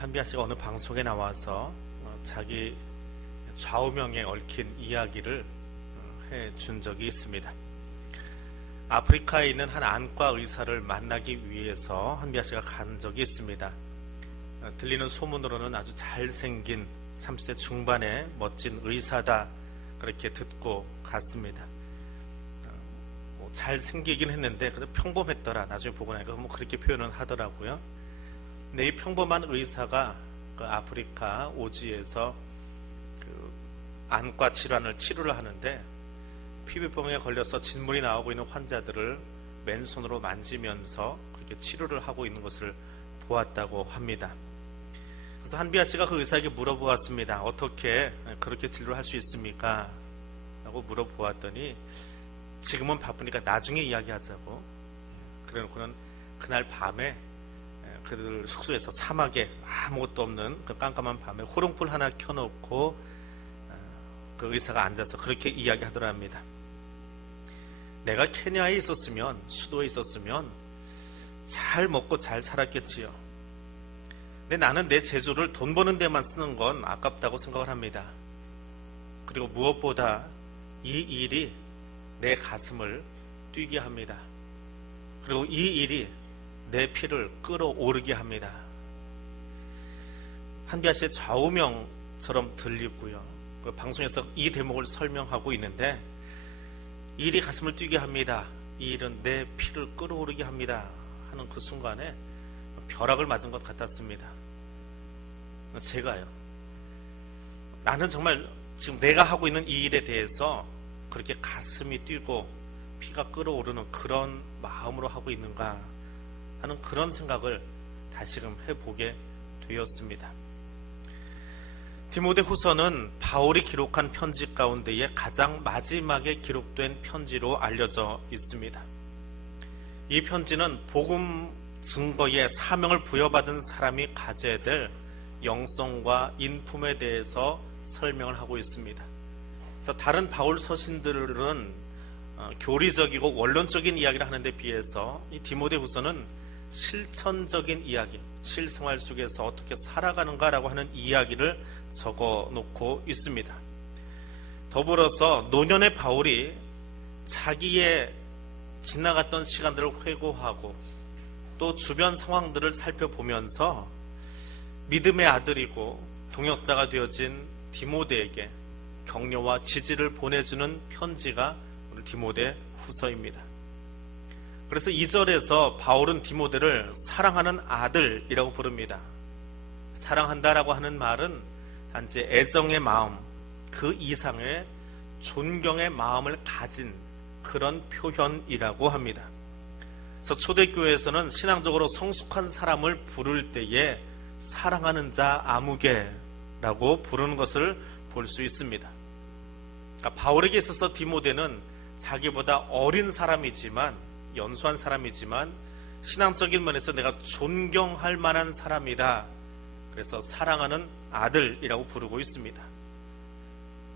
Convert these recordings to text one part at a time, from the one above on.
한비아 씨가 어느 방송에 나와서 자기 좌우명에 얽힌 이야기를 해준 적이 있습니다. 아프리카에 있는 한 안과 의사를 만나기 위해서 한비아 씨가 간 적이 있습니다. 들리는 소문으로는 아주 잘생긴 30대 중반의 멋진 의사다, 그렇게 듣고 갔습니다. 잘생기긴 했는데 그래도 평범했더라. 나중에 보고 나니까 그렇게 표현을 하더라고요. 근데 이 평범한 의사가 그 아프리카 오지에서 그 안과 치료를 하는데 피부병에 걸려서 진물이 나오고 있는 환자들을 맨손으로 만지면서 그렇게 치료를 하고 있는 것을 보았다고 합니다. 그래서 한비아 씨가 그 의사에게 물어보았습니다. 어떻게 그렇게 진료를 할 수 있습니까? 라고 물어보았더니 지금은 바쁘니까 나중에 이야기하자고. 그래놓고는 그날 밤에 그들 숙소에서 사막에 아무것도 없는 그 깜깜한 밤에 호롱불 하나 켜놓고 그 의사가 앉아서 그렇게 이야기하더랍니다. 내가 케냐에 있었으면, 수도에 있었으면 잘 먹고 잘 살았겠지요. 근데 나는 내 재주를 돈 버는 데만 쓰는 건 아깝다고 생각을 합니다. 그리고 무엇보다 이 일이 내 가슴을 뛰게 합니다. 그리고 이 일이 내 피를 끌어오르게 합니다. 한비아 씨의 좌우명처럼 들리고요. 그 방송에서 이 대목을 설명하고 있는데, 일이 가슴을 뛰게 합니다. 이 일은 내 피를 끌어오르게 합니다. 하는 그 순간에 벼락을 맞은 것 같았습니다. 제가요. 나는 정말 지금 내가 하고 있는 이 일에 대해서 그렇게 가슴이 뛰고 피가 끌어오르는 그런 마음으로 하고 있는가 하는 그런 생각을 다시금 해보게 되었습니다. 디모데 후서는 바울이 기록한 편지 가운데에 가장 마지막에 기록된 편지로 알려져 있습니다. 이 편지는 복음 증거에 사명을 부여받은 사람이 가져야 될 영성과 인품에 대해서 설명을 하고 있습니다. 그래서 다른 바울 서신들은 교리적이고 원론적인 이야기를 하는데 비해서 이 디모데 후서는 실천적인 이야기, 실생활 속에서 어떻게 살아가는가라고 하는 이야기를 적어 놓고 있습니다. 더불어서 노년의 바울이 자기의 지나갔던 시간들을 회고하고 또 주변 상황들을 살펴보면서 믿음의 아들이고 동역자가 되어진 디모데에게 격려와 지지를 보내주는 편지가 오늘 디모데 후서입니다. 그래서 2절에서 바울은 디모데를 사랑하는 아들이라고 부릅니다. 사랑한다라고 하는 말은 단지 애정의 마음, 그 이상의 존경의 마음을 가진 그런 표현이라고 합니다. 그래서 초대교회에서는 신앙적으로 성숙한 사람을 부를 때에 사랑하는 자 아무개라고 부르는 것을 볼 수 있습니다. 그러니까 바울에게 있어서 디모데는 자기보다 어린 사람이지만, 연소한 사람이지만 신앙적인 면에서 내가 존경할 만한 사람이다. 그래서 사랑하는 아들이라고 부르고 있습니다.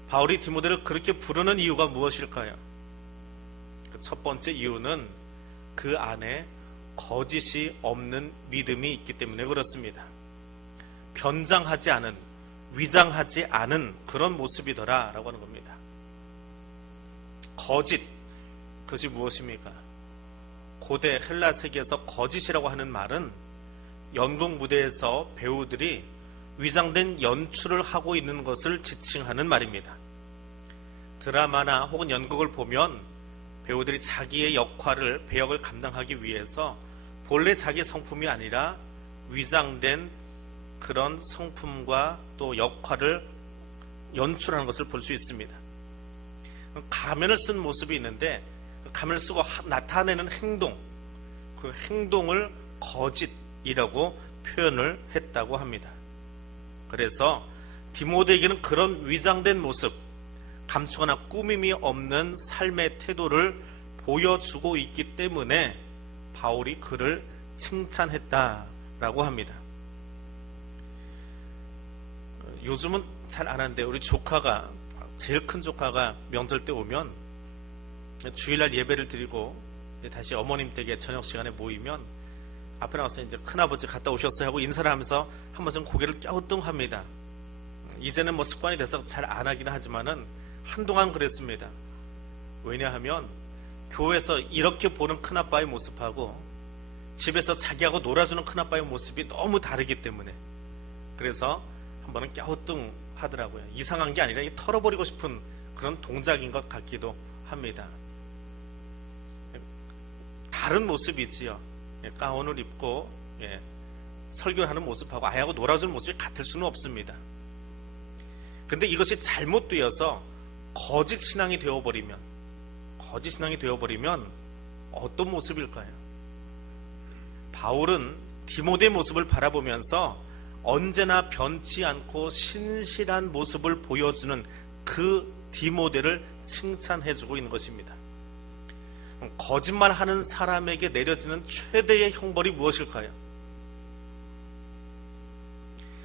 바울이 디모데를 그렇게 부르는 이유가 무엇일까요? 첫 번째 이유는 그 안에 거짓이 없는 믿음이 있기 때문에 그렇습니다. 변장하지 않은, 위장하지 않은 그런 모습이더라 라고 하는 겁니다. 거짓, 그것이 무엇입니까? 고대 헬라 세계에서 거짓이라고 하는 말은 연극 무대에서 배우들이 위장된 연출을 하고 있는 것을 지칭하는 말입니다. 드라마나 혹은 연극을 보면 배우들이 자기의 역할을, 배역을 감당하기 위해서 본래 자기 성품이 아니라 위장된 그런 성품과 또 역할을 연출하는 것을 볼 수 있습니다. 가면을 쓴 모습이 있는데 가면을 쓰고 나타내는 행동, 그 행동을 거짓이라고 표현을 했다고 합니다. 그래서 디모데에게는 그런 위장된 모습, 감추거나 꾸밈이 없는 삶의 태도를 보여주고 있기 때문에 바울이 그를 칭찬했다라고 합니다. 요즘은 잘 안 하는데 우리 조카가, 제일 큰 조카가 명절 때 오면 주일날 예배를 드리고 다시 어머님 댁에 저녁 시간에 모이면 앞에 나와서 이제 큰아버지 갔다 오셨어요 하고 인사를 하면서 한 번쯤 고개를 갸우뚱합니다. 이제는 뭐 습관이 돼서 잘 안 하기는 하지만은 한동안 그랬습니다. 왜냐하면 교회에서 이렇게 보는 큰아빠의 모습하고 집에서 자기하고 놀아주는 큰아빠의 모습이 너무 다르기 때문에, 그래서 한 번은 갸우뚱 하더라고요. 이상한 게 아니라 털어버리고 싶은 그런 동작인 것 같기도 합니다. 다른 모습이지요. 가운을 입고 설교를 하는 모습하고 아이하고 놀아주는 모습이 같을 수는 없습니다. 그런데 이것이 잘못되어서 거짓 신앙이 되어버리면 어떤 모습일까요? 바울은 디모데의 모습을 바라보면서 언제나 변치 않고 신실한 모습을 보여주는 그 디모데를 칭찬해주고 있는 것입니다. 거짓말하는 사람에게 내려지는 최대의 형벌이 무엇일까요?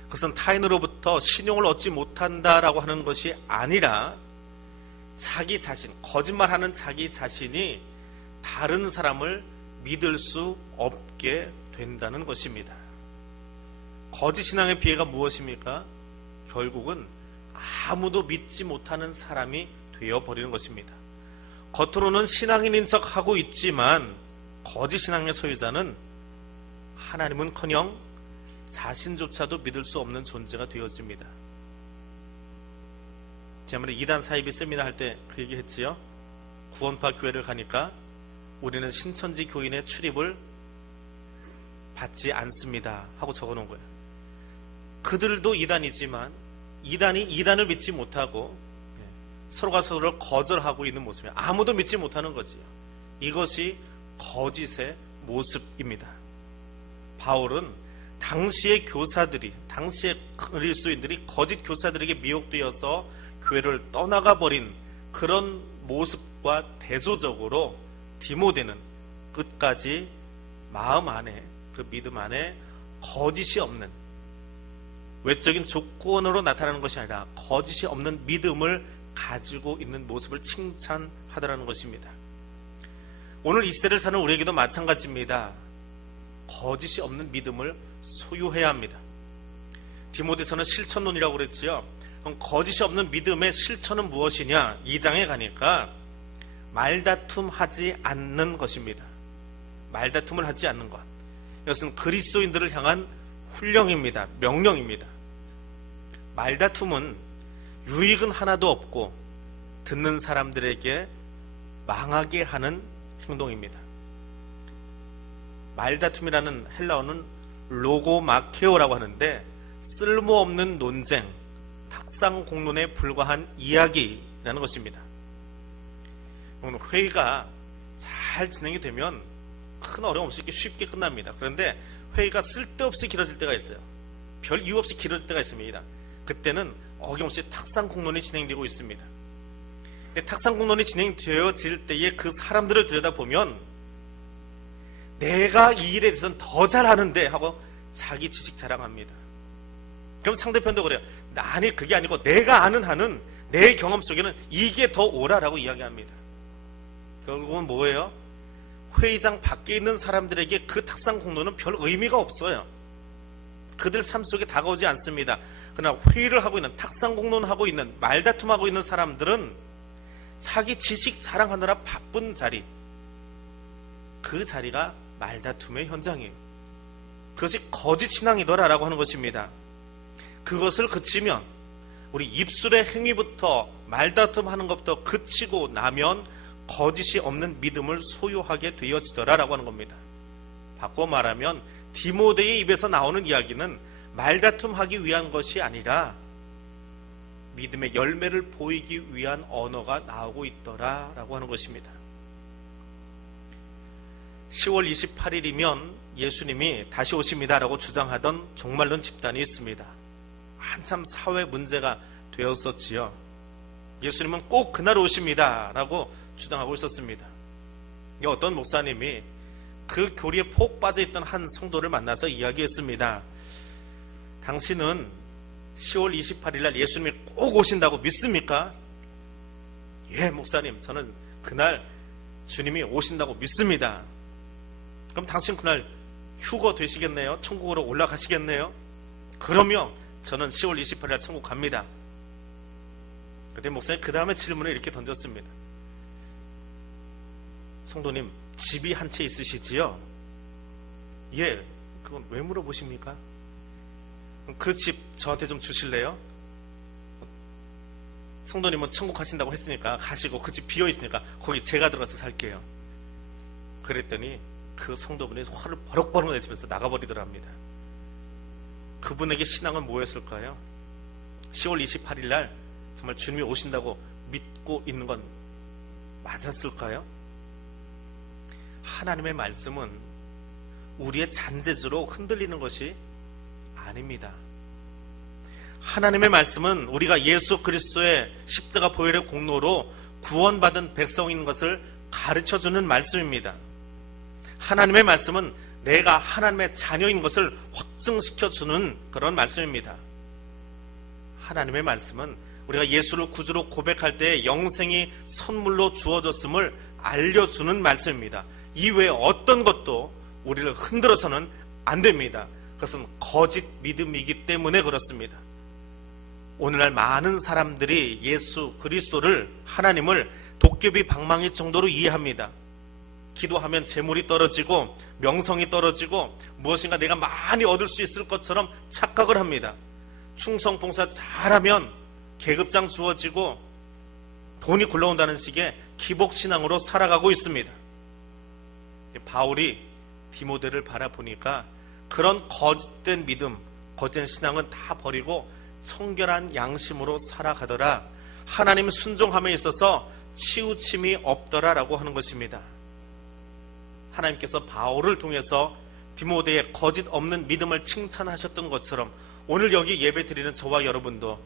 그것은 타인으로부터 신용을 얻지 못한다라고 하는 것이 아니라 자기 자신, 거짓말하는 자기 자신이 다른 사람을 믿을 수 없게 된다는 것입니다. 거짓 신앙의 피해가 무엇입니까? 결국은 아무도 믿지 못하는 사람이 되어버리는 것입니다. 겉으로는 신앙인인 척하고 있지만 거짓 신앙의 소유자는 하나님은커녕 자신조차도 믿을 수 없는 존재가 되어집니다. 지난번에 2단 사이비 세미나 할 때 그 얘기 했지요. 구원파 교회를 가니까 우리는 신천지 교인의 출입을 받지 않습니다 하고 적어놓은 거예요. 그들도 2단이지만 2단이 2단을 믿지 못하고 서로가 서로를 거절하고 있는 모습이에요. 아무도 믿지 못하는 거지요. 이것이 거짓의 모습입니다. 바울은 당시의 교사들이, 당시의 그리스도인들이 거짓 교사들에게 미혹되어서 교회를 떠나가 버린 그런 모습과 대조적으로 디모데는 끝까지 마음 안에, 그 믿음 안에 거짓이 없는, 외적인 조건으로 나타나는 것이 아니라 거짓이 없는 믿음을 가지고 있는 모습을 칭찬하더라는 것입니다. 오늘 이 시대를 사는 우리에게도 마찬가지입니다. 거짓이 없는 믿음을 소유해야 합니다. 디모데서는 실천론이라고 그랬지요. 그럼 거짓이 없는 믿음의 실천은 무엇이냐? 2장에 가니까 말다툼하지 않는 것입니다. 말다툼을 하지 않는 것. 이것은 그리스도인들을 향한 훈령입니다. 명령입니다. 말다툼은 유익은 하나도 없고 듣는 사람들에게 망하게 하는 행동입니다. 말다툼이라는 헬라어는 로고마케오라고 하는데 쓸모없는 논쟁, 탁상공론에 불과한 이야기라는 것입니다. 오늘 회의가 잘 진행이 되면 큰 어려움 없이 쉽게 끝납니다. 그런데 회의가 쓸데없이 길어질 때가 있어요. 별 이유 없이 길어질 때가 있습니다. 그때는 어김없이 탁상공론이 진행되고 있습니다. 근데 탁상공론이 진행되어질 때에 그 사람들을 들여다보면 내가 이 일에 대해서는 더 잘하는데 하고 자기 지식 자랑합니다. 그럼 상대편도 그래요. 아니 그게 아니고 내가 아는 한은 내 경험 속에는 이게 더 옳아라고 이야기합니다. 결국은 뭐예요? 회의장 밖에 있는 사람들에게 그 탁상공론은 별 의미가 없어요. 그들 삶 속에 다가오지 않습니다. 그러나 회의를 하고 있는, 탁상공론하고 있는, 말다툼하고 있는 사람들은 자기 지식 자랑하느라 바쁜 자리, 그 자리가 말다툼의 현장이에요. 그것이 거짓 신앙이더라라고 하는 것입니다. 그것을 그치면, 우리 입술의 행위부터 말다툼하는 것부터 그치고 나면 거짓이 없는 믿음을 소유하게 되어지더라라고 하는 겁니다. 바꿔 말하면 디모데의 입에서 나오는 이야기는 말다툼하기 위한 것이 아니라 믿음의 열매를 보이기 위한 언어가 나오고 있더라라고 하는 것입니다. 10월 28일이면 예수님이 다시 오십니다라고 주장하던 종말론 집단이 있습니다. 한참 사회 문제가 되었었지요. 예수님은 꼭 그날 오십니다라고 주장하고 있었습니다. 어떤 목사님이 그 교리에 폭 빠져있던 한 성도를 만나서 이야기했습니다. 당신은 10월 28일 날 예수님이 꼭 오신다고 믿습니까? 예, 목사님, 저는 그날 주님이 오신다고 믿습니다. 그럼 당신 그날 휴거 되시겠네요? 천국으로 올라가시겠네요? 그러면 저는 10월 28일 천국 갑니다. 그때 목사님 그 다음에 질문을 이렇게 던졌습니다. 성도님, 집이 한 채 있으시지요? 예. 그건 왜 물어보십니까? 그 집 저한테 좀 주실래요? 성도님은 천국 가신다고 했으니까 가시고 그 집 비어있으니까 거기 제가 들어가서 살게요. 그랬더니 그 성도분이 화를 버럭버럭 내시면서 나가버리더랍니다. 그분에게 신앙은 뭐였을까요? 10월 28일 날 정말 주님이 오신다고 믿고 있는 건 맞았을까요? 하나님의 말씀은 우리의 잔재주로 흔들리는 것이 아닙니다. 하나님의 말씀은 우리가 예수 그리스도의 십자가 보혈의 공로로 구원받은 백성인 것을 가르쳐주는 말씀입니다. 하나님의 말씀은 내가 하나님의 자녀인 것을 확증시켜주는 그런 말씀입니다. 하나님의 말씀은 우리가 예수를 구주로 고백할 때 영생이 선물로 주어졌음을 알려주는 말씀입니다. 이외에 어떤 것도 우리를 흔들어서는 안 됩니다. 그것은 거짓 믿음이기 때문에 그렇습니다. 오늘날 많은 사람들이 예수 그리스도를, 하나님을 도깨비 방망이 정도로 이해합니다. 기도하면 재물이 떨어지고 명성이 떨어지고 무엇인가 내가 많이 얻을 수 있을 것처럼 착각을 합니다. 충성 봉사 잘하면 계급장 주어지고 돈이 굴러온다는 식의 기복신앙으로 살아가고 있습니다. 바울이 디모데를 바라보니까 그런 거짓된 믿음, 거짓된 신앙은 다 버리고 청결한 양심으로 살아가더라. 하나님 순종함에 있어서 치우침이 없더라 라고 하는 것입니다. 하나님께서 바울을 통해서 디모데의 거짓 없는 믿음을 칭찬하셨던 것처럼 오늘 여기 예배 드리는 저와 여러분도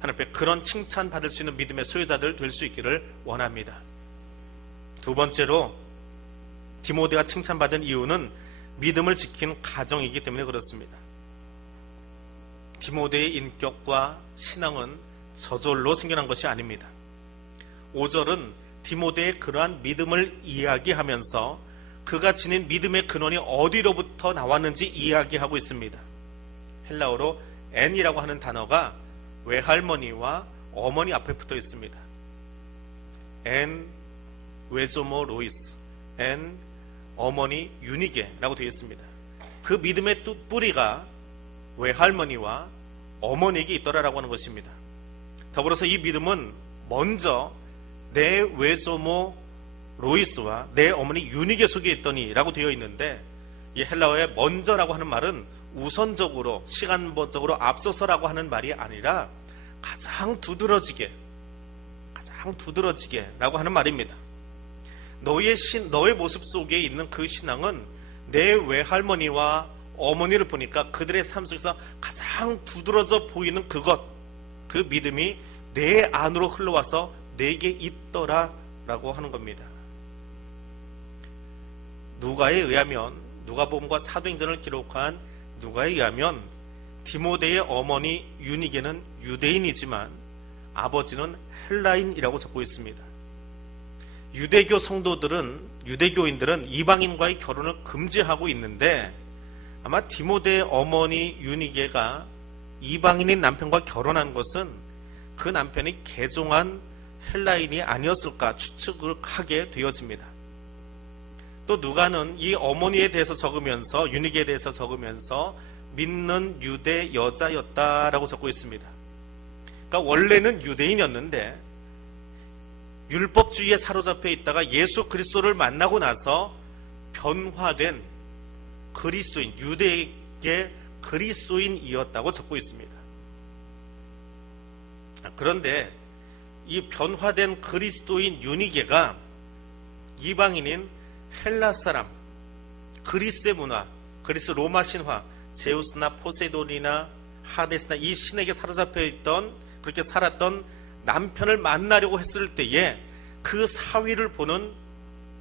하나님 앞에 그런 칭찬 받을 수 있는 믿음의 소유자들 될 수 있기를 원합니다. 두 번째로 디모데가 칭찬받은 이유는 믿음을 지킨 가정이기 때문에 그렇습니다. 디모데의 인격과 신앙은 저절로 생겨난 것이 아닙니다. 5절은 디모데의 그러한 믿음을 이야기하면서 그가 지닌 믿음의 근원이 어디로부터 나왔는지 이야기하고 있습니다. 헬라어로 엔이라고 하는 단어가 외할머니와 어머니 앞에 붙어 있습니다. 엔 외조모 로이스, 엔 어머니 유니게라고 되어 있습니다. 그 믿음의 뿌리가 외할머니와 어머니에게 있더라라고 하는 것입니다. 더불어서 이 믿음은 먼저 내 외조모 로이스와 내 어머니 유니게 속에 있더니 라고 되어 있는데, 이 헬라어의 먼저라고 하는 말은 우선적으로 시간적으로 앞서서라고 하는 말이 아니라 가장 두드러지게 라고 하는 말입니다. 너의 모습 속에 있는 그 신앙은 내 외할머니와 어머니를 보니까 그들의 삶 속에서 가장 두드러져 보이는 그 믿음이 내 안으로 흘러와서 내게 있더라 라고 하는 겁니다. 누가에 의하면, 누가복음과 사도행전을 기록한 누가에 의하면 디모데의 어머니 유니게는 유대인이지만 아버지는 헬라인이라고 적고 있습니다. 유대교 성도들은, 유대교인들은 이방인과의 결혼을 금지하고 있는데 아마 디모데의 어머니 유니게가 이방인인 남편과 결혼한 것은 그 남편이 개종한 헬라인이 아니었을까 추측을 하게 되어집니다. 또 누가는 이 어머니에 대해서 적으면서, 유니게에 대해서 적으면서 믿는 유대 여자였다라고 적고 있습니다. 그러니까 원래는 유대인이었는데 율법주의에 사로잡혀 있다가 예수 그리스도를 만나고 나서 변화된 그리스도인, 유대계 그리스도인이었다고 적고 있습니다. 그런데 이 변화된 그리스도인 유니게가 이방인인 헬라 사람, 그리스의 문화, 그리스 로마 신화, 제우스나 포세돈이나 하데스나 이 신에게 사로잡혀 있던, 그렇게 살았던 남편을 만나려고 했을 때에 그 사위를 보는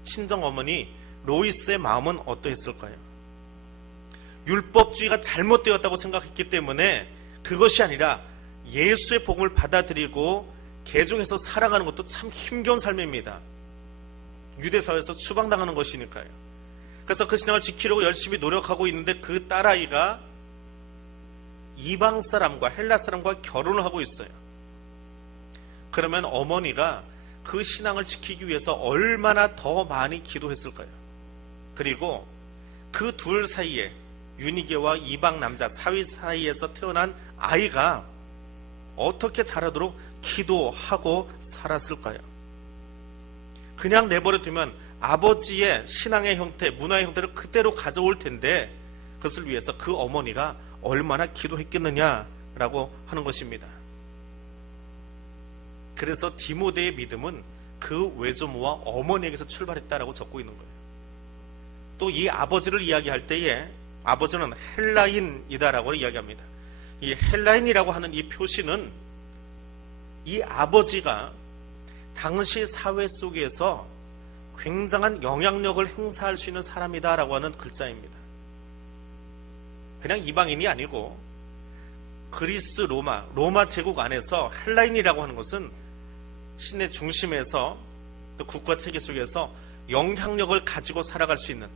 친정어머니 로이스의 마음은 어떠했을까요? 율법주의가 잘못되었다고 생각했기 때문에 그것이 아니라 예수의 복음을 받아들이고 개종해서 살아가는 것도 참 힘겨운 삶입니다. 유대사회에서 추방당하는 것이니까요. 그래서 그 신앙을 지키려고 열심히 노력하고 있는데 그 딸아이가 이방 사람과 헬라 사람과 결혼을 하고 있어요. 그러면 어머니가 그 신앙을 지키기 위해서 얼마나 더 많이 기도했을까요? 그리고 그 둘 사이에 유니게와 이방 남자 사위 사이에서 태어난 아이가 어떻게 자라도록 기도하고 살았을까요? 그냥 내버려 두면 아버지의 신앙의 형태, 문화의 형태를 그대로 가져올 텐데 그것을 위해서 그 어머니가 얼마나 기도했겠느냐라고 하는 것입니다. 그래서 디모데의 믿음은 그 외조모와 어머니에게서 출발했다라고 적고 있는 거예요. 또 이 아버지를 이야기할 때에 아버지는 헬라인이다라고 이야기합니다. 이 헬라인이라고 하는 이 표시는 이 아버지가 당시 사회 속에서 굉장한 영향력을 행사할 수 있는 사람이다라고 하는 글자입니다. 그냥 이방인이 아니고 그리스 로마 제국 안에서 헬라인이라고 하는 것은 신의 중심에서 또 국가 체계 속에서 영향력을 가지고 살아갈 수 있는,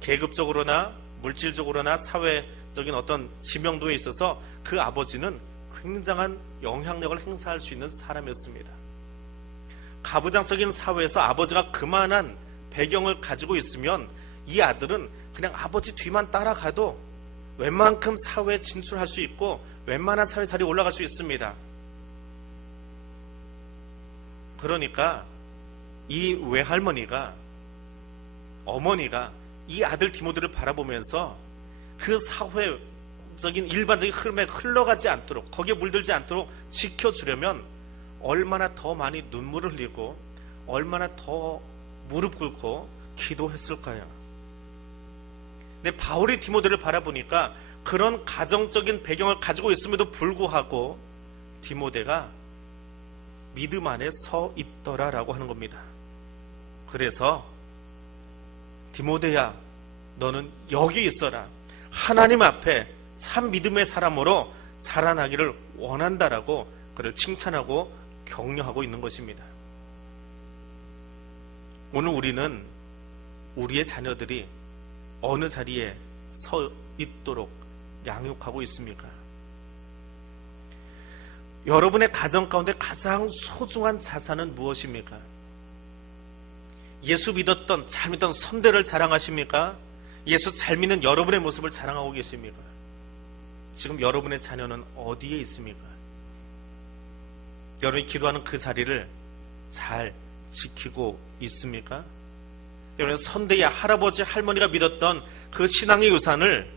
계급적으로나 물질적으로나 사회적인 어떤 지명도에 있어서 그 아버지는 굉장한 영향력을 행사할 수 있는 사람이었습니다. 가부장적인 사회에서 아버지가 그만한 배경을 가지고 있으면 이 아들은 그냥 아버지 뒤만 따라가도 웬만큼 사회에 진출할 수 있고 웬만한 사회자리에 올라갈 수 있습니다. 그러니까 이 외할머니가, 어머니가 이 아들 디모데를 바라보면서 그 사회적인 일반적인 흐름에 흘러가지 않도록, 거기에 물들지 않도록 지켜주려면 얼마나 더 많이 눈물을 흘리고 얼마나 더 무릎 꿇고 기도했을까요? 근데 바울이 디모데를 바라보니까 그런 가정적인 배경을 가지고 있음에도 불구하고 디모데가 믿음 안에 서 있더라라고 하는 겁니다. 그래서 디모데야, 너는 여기 있어라. 하나님 앞에 참 믿음의 사람으로 자라나기를 원한다라고 그를 칭찬하고 격려하고 있는 것입니다. 오늘 우리는 우리의 자녀들이 어느 자리에 서 있도록 양육하고 있습니까? 여러분의 가정 가운데 가장 소중한 자산은 무엇입니까? 예수 믿었던, 잘 믿던 선대를 자랑하십니까? 예수 잘 믿는 여러분의 모습을 자랑하고 계십니까? 지금 여러분의 자녀는 어디에 있습니까? 여러분이 기도하는 그 자리를 잘 지키고 있습니까? 여러분 선대야 할아버지 할머니가 믿었던 그 신앙의 유산을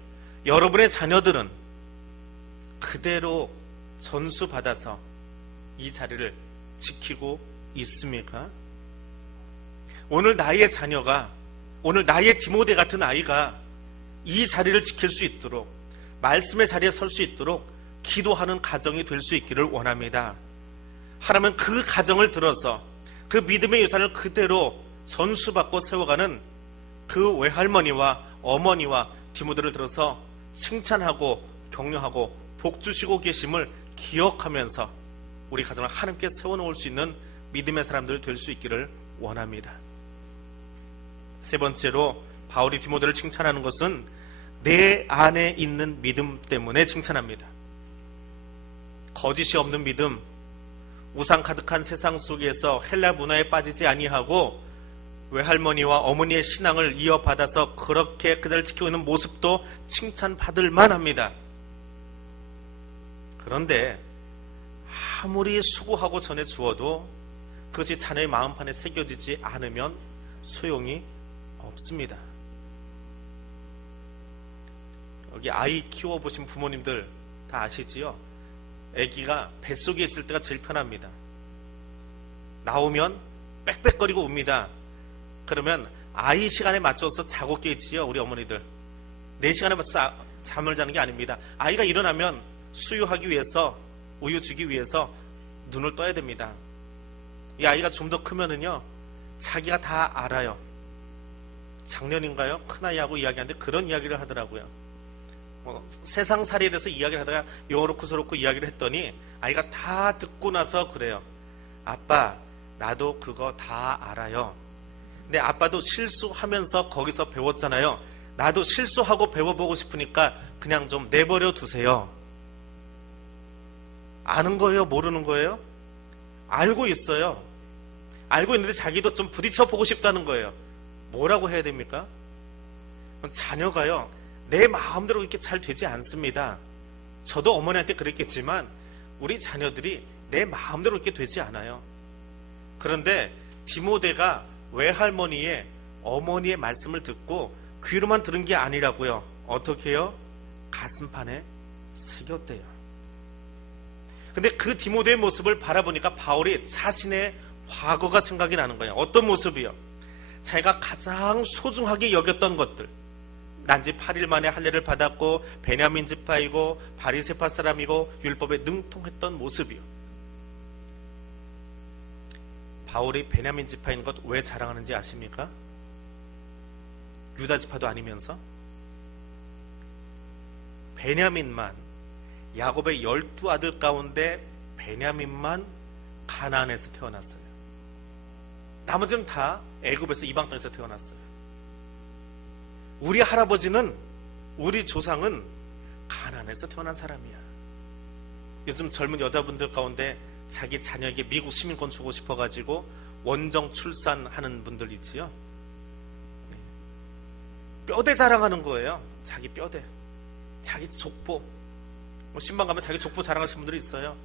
여러분의 자녀들은 그대로 전수받아서 이 자리를 지키고 있습니까? 오늘 나의 자녀가, 오늘 나의 디모데 같은 아이가 이 자리를 지킬 수 있도록, 말씀의 자리에 설 수 있도록 기도하는 가정이 될 수 있기를 원합니다. 하나님은 그 가정을 들어서 그 믿음의 유산을 그대로 전수받고 세워가는 그 외할머니와 어머니와 디모데를 들어서 칭찬하고 격려하고 복주시고 계심을 기억하면서 우리 가정을 하나님께 세워놓을 수 있는 믿음의 사람들 될 수 있기를 원합니다. 세 번째로 바울이 디모데를 칭찬하는 것은 내 안에 있는 믿음 때문에 칭찬합니다. 거짓이 없는 믿음, 우상 가득한 세상 속에서 헬라 문화에 빠지지 아니하고 외할머니와 어머니의 신앙을 이어받아서 그렇게 그들을 지키고 있는 모습도 칭찬받을 만합니다. 그런데 아무리 수고하고 전해주어도 그것이 자녀의 마음판에 새겨지지 않으면 소용이 없습니다. 여기 아이 키워보신 부모님들 다 아시지요? 아기가 뱃속에 있을 때가 제일 편합니다. 나오면 빽빽거리고 웁니다. 그러면 아이 시간에 맞춰서 자고 깨지요. 우리 어머니들 4시간에 맞춰서 잠을 자는 게 아닙니다. 아이가 일어나면 수유하기 위해서, 우유 주기 위해서 눈을 떠야 됩니다. 이 아이가 좀 더 크면은요, 자기가 다 알아요. 작년인가요? 큰아이하고 이야기하는데 그런 이야기를 하더라고요. 세상살이에 대해서 이야기를 하다가 요렇고 저렇고 이야기를 했더니 아이가 다 듣고 나서 그래요. 아빠, 나도 그거 다 알아요. 내 아빠도 실수하면서 거기서 배웠잖아요. 나도 실수하고 배워보고 싶으니까 그냥 좀 내버려 두세요. 아는 거예요? 모르는 거예요? 알고 있어요. 알고 있는데 자기도 좀 부딪혀 보고 싶다는 거예요. 뭐라고 해야 됩니까? 자녀가요, 내 마음대로 이렇게 잘 되지 않습니다. 저도 어머니한테 그랬겠지만 우리 자녀들이 내 마음대로 이렇게 되지 않아요. 그런데 디모데가 외할머니의 어머니의 말씀을 듣고 귀로만 들은 게 아니라고요. 어떻게 해요? 가슴판에 새겼대요. 근데 그 디모데의 모습을 바라보니까 바울이 자신의 과거가 생각이 나는 거예요. 어떤 모습이요? 자기가 가장 소중하게 여겼던 것들, 난지 8일 만에 할례를 받았고 베냐민 지파이고 바리새파 사람이고 율법에 능통했던 모습이요. 바울이 베냐민 지파인 것 왜 자랑하는지 아십니까? 유다 지파도 아니면서 베냐민만, 야곱의 12아들 가운데 베냐민만 가나안에서 태어났어요. 나머지는 다 애굽에서 이방 땅에서 태어났어요. 우리 할아버지는, 우리 조상은 가나안에서 태어난 사람이야. 요즘 젊은 여자분들 가운데 자기 자녀에게 미국 시민권 주고 싶어가지고 원정 출산하는 분들 있지요. 뼈대 자랑하는 거예요. 자기 뼈대, 자기 족보. 신방 가면 자기 족보 자랑하시는 분들이 있어요.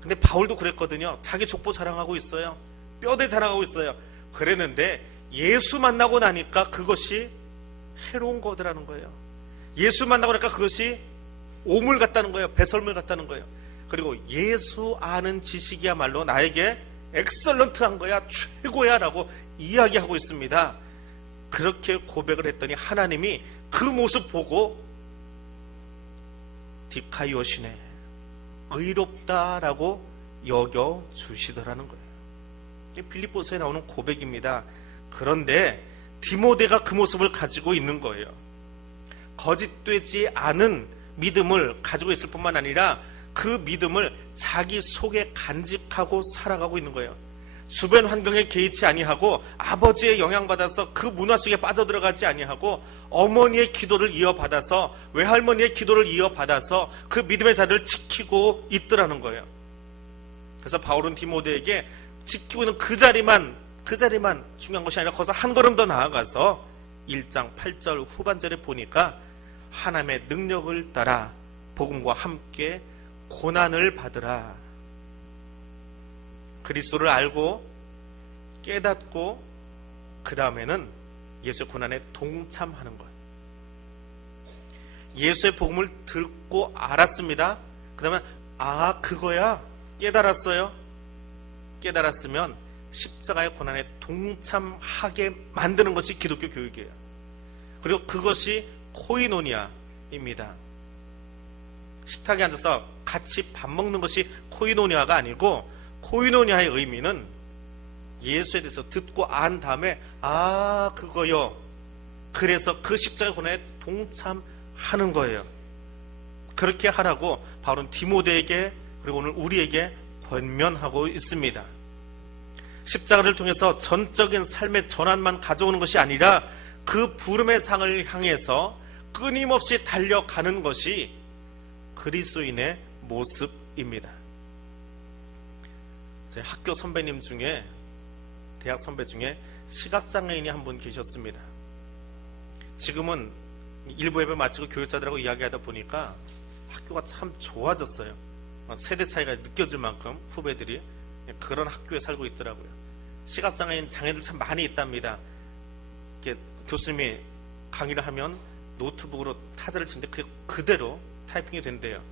근데 바울도 그랬거든요. 자기 족보 자랑하고 있어요. 뼈대 자랑하고 있어요. 그랬는데 예수 만나고 나니까 그것이 해로운 거더라는 거예요. 예수 만나고 나니까 그것이 오물 같다는 거예요. 배설물 같다는 거예요. 그리고 예수 아는 지식이야말로 나에게 엑설런트한 거야, 최고야 라고 이야기하고 있습니다. 그렇게 고백을 했더니 하나님이 그 모습 보고 디카이오시네, 의롭다라고 여겨주시더라는 거예요. 빌립보서에 나오는 고백입니다. 그런데 디모데가 그 모습을 가지고 있는 거예요. 거짓되지 않은 믿음을 가지고 있을 뿐만 아니라 그 믿음을 자기 속에 간직하고 살아가고 있는 거예요. 주변 환경에 개의치 아니하고 아버지의 영향받아서 그 문화 속에 빠져들어가지 아니하고 어머니의 기도를 이어받아서 외할머니의 기도를 이어받아서 그 믿음의 자리를 지키고 있더라는 거예요. 그래서 바울은 디모데에게 지키고 있는 그 자리만 중요한 것이 아니라 거기서 한 걸음 더 나아가서 1장 8절 후반절에 보니까 하나님의 능력을 따라 복음과 함께 고난을 받으라. 그리스도를 알고 깨닫고 그 다음에는 예수의 고난에 동참하는 것. 예수의 복음을 듣고 알았습니다. 그 다음에 그거야, 깨달았어요. 깨달았으면 십자가의 고난에 동참하게 만드는 것이 기독교 교육이에요. 그리고 그것이 코이노니아입니다. 식탁에 앉아서 같이 밥 먹는 것이 코이노니아가 아니고, 코이노니아의 의미는 예수에 대해서 듣고 안 다음에 그거요, 그래서 그 십자가의 고난에 동참하는 거예요. 그렇게 하라고 바울은 디모데에게 그리고 오늘 우리에게 권면하고 있습니다. 십자가를 통해서 전적인 삶의 전환만 가져오는 것이 아니라 그 부름의 상을 향해서 끊임없이 달려가는 것이 그리스도인의 모습입니다. 제 학교 선배님 중에, 대학 선배 중에 시각장애인이 한 분 계셨습니다. 지금은 일부 예배 마치고 교육자들하고 이야기하다 보니까 학교가 참 좋아졌어요. 세대 차이가 느껴질 만큼 후배들이 그런 학교에 살고 있더라고요. 시각장애인 장애들 참 많이 있답니다. 이렇게 교수님이 강의를 하면 노트북으로 타자를 치는데 그게 그대로 타이핑이 된대요.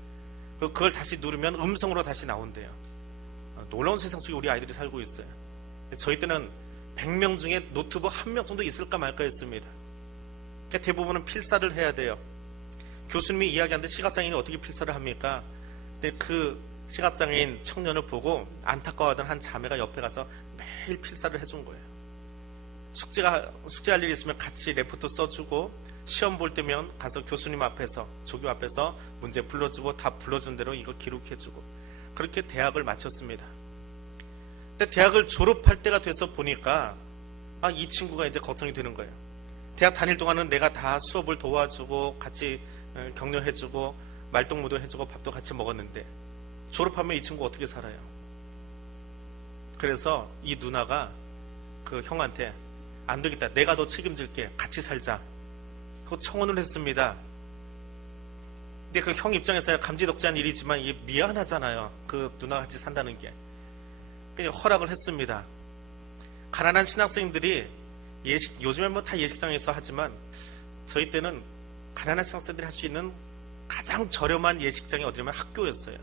그걸 다시 누르면 음성으로 다시 나온대요. 놀라운 세상 속에 우리 아이들이 살고 있어요. 저희 때는 100명 중에 노트북 1명 정도 있을까 말까 했습니다. 대부분은 필사를 해야 돼요. 교수님이 이야기하는데 시각장애인이 어떻게 필사를 합니까? 근데 그 시각장애인 청년을 보고 안타까워하던 한 자매가 옆에 가서 매일 필사를 해준 거예요. 숙제할 일이 있으면 같이 레포트 써주고, 시험 볼 때면 가서 교수님 앞에서, 조교 앞에서 문제 불러주고 답 불러준 대로 이거 기록해주고, 그렇게 대학을 마쳤습니다. 근데 대학을 졸업할 때가 돼서 보니까 이 친구가 이제 걱정이 되는 거예요. 대학 다닐 동안은 내가 다 수업을 도와주고 같이 격려해주고 말동무도 해주고 밥도 같이 먹었는데 졸업하면 이 친구 어떻게 살아요? 그래서 이 누나가 그 형한테 안 되겠다, 내가 너 책임질게, 같이 살자, 그거 청혼을 했습니다. 근데 그 형 입장에서야 감지덕지한 일이지만 이게 미안하잖아요. 그 누나가 같이 산다는 게. 그냥 허락을 했습니다. 가난한 신학생들이 요즘엔 뭐 다 예식장에서 하지만 저희 때는 가난한 신학생들이 할 수 있는 가장 저렴한 예식장이 어디냐면 학교였어요.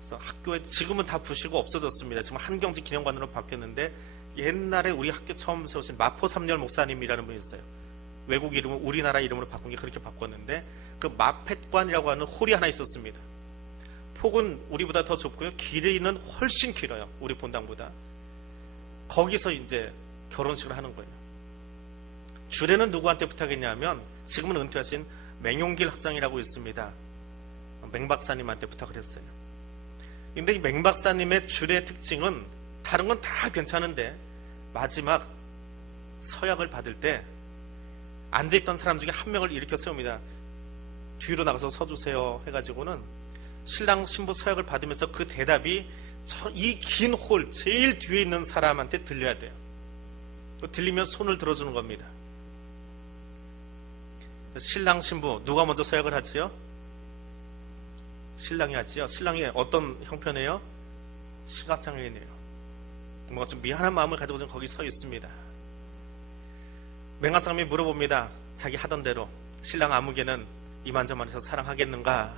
그래서 학교에 지금은 다 부시고 없어졌습니다. 지금 한경지 기념관으로 바뀌었는데 옛날에 우리 학교 처음 세우신 마포 삼열 목사님이라는 분이 있어요. 외국 이름은 우리나라 이름으로 바꾼 게 그렇게 바꿨는데 그 마펫관이라고 하는 홀이 하나 있었습니다. 폭은 우리보다 더 좁고요. 길이는 훨씬 길어요. 우리 본당보다. 거기서 이제 결혼식을 하는 거예요. 주례는 누구한테 부탁했냐면 지금은 은퇴하신 맹용길 학장이라고 있습니다. 맹박사님한테 부탁을 했어요. 근데 이 맹박사님의 주례 특징은 다른 건 다 괜찮은데 마지막 서약을 받을 때 앉아있던 사람 중에 한 명을 일으켜 세웁니다. 뒤로 나가서 서주세요 해가지고는 신랑 신부 서약을 받으면서 그 대답이 이 긴 홀 제일 뒤에 있는 사람한테 들려야 돼요. 들리면 손을 들어주는 겁니다. 신랑 신부 누가 먼저 서약을 하지요? 신랑이 하지요. 신랑이 어떤 형편이에요? 시각장애인이에요. 뭔가 좀 미안한 마음을 가지고 좀 거기 서 있습니다. 맹학장님이 물어봅니다. 자기 하던 대로 신랑 아무개는 이만저만해서 사랑하겠는가?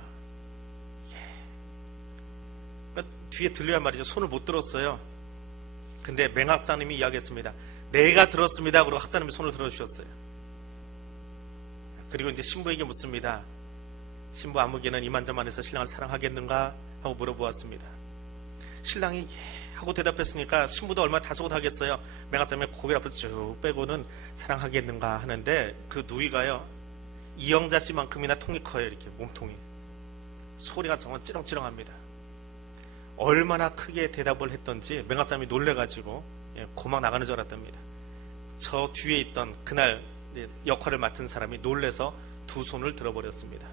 뒤에 들려야 말이죠. 손을 못 들었어요. 근데 맹학장님이 이야기했습니다. 내가 들었습니다. 그리고 학장님이 손을 들어주셨어요. 그리고 이제 신부에게 묻습니다. 신부 아무개는 이만저만해서 신랑을 사랑하겠는가? 하고 물어보았습니다. 신랑이 하고 대답했으니까 신부도 얼마나 다소곳하겠어요. 맹학장님이 고개를 앞으로 쭉 빼고는 사랑하겠는가 하는데 그 누이가요, 이영자 씨만큼이나 통이 커요. 이렇게 몸통이. 소리가 정말 찌렁찌렁합니다. 얼마나 크게 대답을 했던지 맹학장님이 놀래가지고 고막 나가는 줄 알았답니다. 저 뒤에 있던 그날 역할을 맡은 사람이 놀래서 두 손을 들어버렸습니다.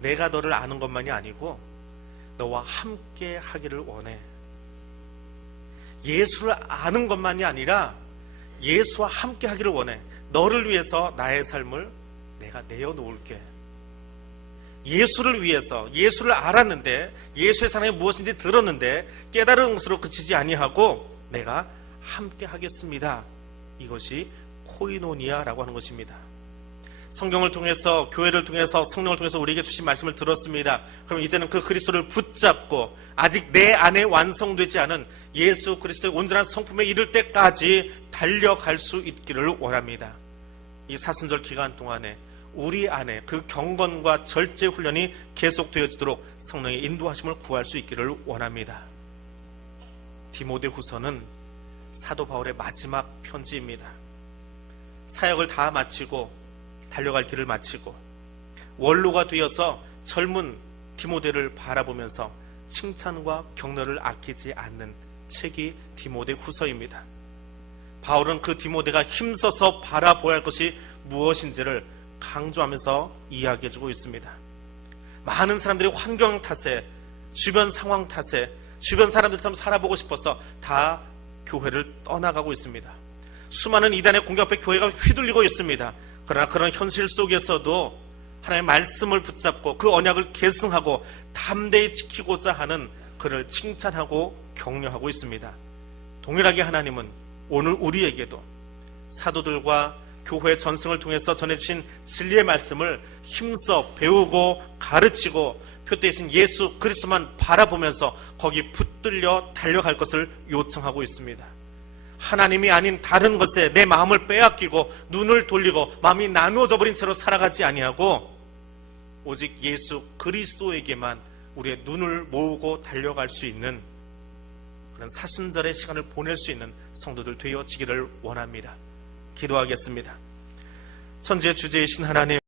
내가 너를 아는 것만이 아니고 너와 함께 하기를 원해. 예수를 아는 것만이 아니라 예수와 함께 하기를 원해. 너를 위해서 나의 삶을 내가 내어놓을게. 예수를 위해서, 예수를 알았는데 예수의 사랑이 무엇인지 들었는데 깨달은 것으로 그치지 아니하고 내가 함께 하겠습니다. 이것이 코이노니아라고 하는 것입니다. 성경을 통해서, 교회를 통해서, 성령을 통해서 우리에게 주신 말씀을 들었습니다. 그럼 이제는 그 그리스도를 붙잡고 아직 내 안에 완성되지 않은 예수 그리스도의 온전한 성품에 이를 때까지 달려갈 수 있기를 원합니다. 이 사순절 기간 동안에 우리 안에 그 경건과 절제 훈련이 계속되어지도록 성령의 인도하심을 구할 수 있기를 원합니다. 디모데후서는 사도 바울의 마지막 편지입니다. 사역을 다 마치고 달려갈 길을 마치고 원로가 되어서 젊은 디모데를 바라보면서 칭찬과 격려를 아끼지 않는 책이 디모데후서입니다. 바울은 그 디모데가 힘써서 바라보아야 할 것이 무엇인지를 강조하면서 이야기해주고 있습니다. 많은 사람들이 환경 탓에, 주변 상황 탓에, 주변 사람들처럼 살아보고 싶어서 다 교회를 떠나가고 있습니다. 수많은 이단의 공격 앞에 교회가 휘둘리고 있습니다. 그러나 그런 현실 속에서도 하나님의 말씀을 붙잡고 그 언약을 계승하고 담대히 지키고자 하는 그를 칭찬하고 격려하고 있습니다. 동일하게 하나님은 오늘 우리에게도 사도들과 교회의 전승을 통해서 전해주신 진리의 말씀을 힘써 배우고 가르치고 표대신 예수 그리스도만 바라보면서 거기 붙들려 달려갈 것을 요청하고 있습니다. 하나님이 아닌 다른 것에 내 마음을 빼앗기고 눈을 돌리고 마음이 나누어져 버린 채로 살아가지 아니하고 오직 예수 그리스도에게만 우리의 눈을 모으고 달려갈 수 있는 그런 사순절의 시간을 보낼 수 있는 성도들 되어지기를 원합니다. 기도하겠습니다. 천지의 주제이신 하나님,